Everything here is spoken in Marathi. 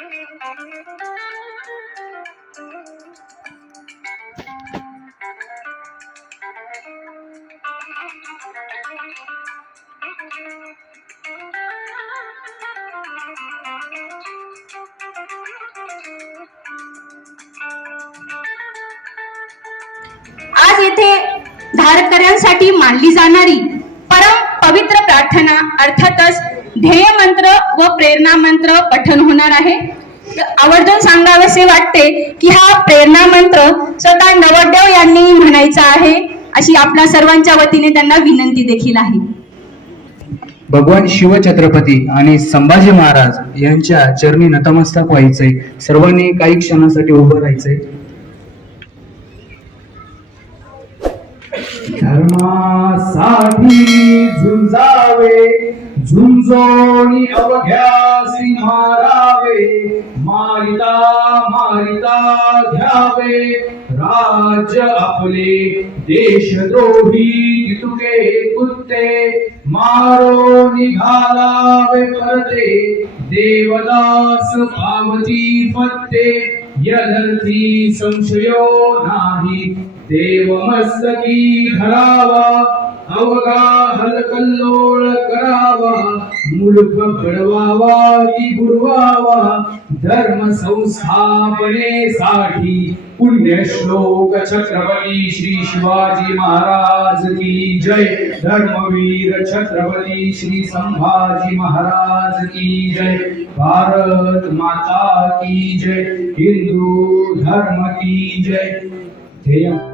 आज येथे धारकऱ्यांसाठी मानली जाणारी परम पवित्र प्रार्थना अर्थातच ध्येय मंत्र व प्रेरणा मंत्र पठण होणार आहे। आवर्जून सांगावेसे वाटते की हा प्रेरणा मंत्र स्वतः नवरदेव यांनी म्हणायचा आहे, अशी आपल्या सर्वांच्या वतीने त्यांना विनंती देखील आहे। भगवान शिवछत्रपती आणि संभाजी महाराज यांच्या चरणी नतमस्तक व्हायचे। सर्वांनी काही क्षणासाठी उभं राहायचंय। धर्मासाठी झुंजावे, झुंजोनी अवघ्यासी मारावे, मारिता मारिता घ्यावे राज्य आपले। देशद्रोही तुके कुत्ते मारो निघालावे परते, देवदास पावती फत्ते यदर्थी संशयो नाही, देव मस्तकी धरावा अवघा हलकल्लोळ करावा, मुलुख घडवावा की बुडवावा, धर्म संस्थापनेसाठी पुण्यश्लोक छत्रपती श्री शिवाजी महाराज की जय। धर्मवीर छत्रपती श्री संभाजी महाराज की जय। भारत माता की जय। हिंदू धर्म की जय।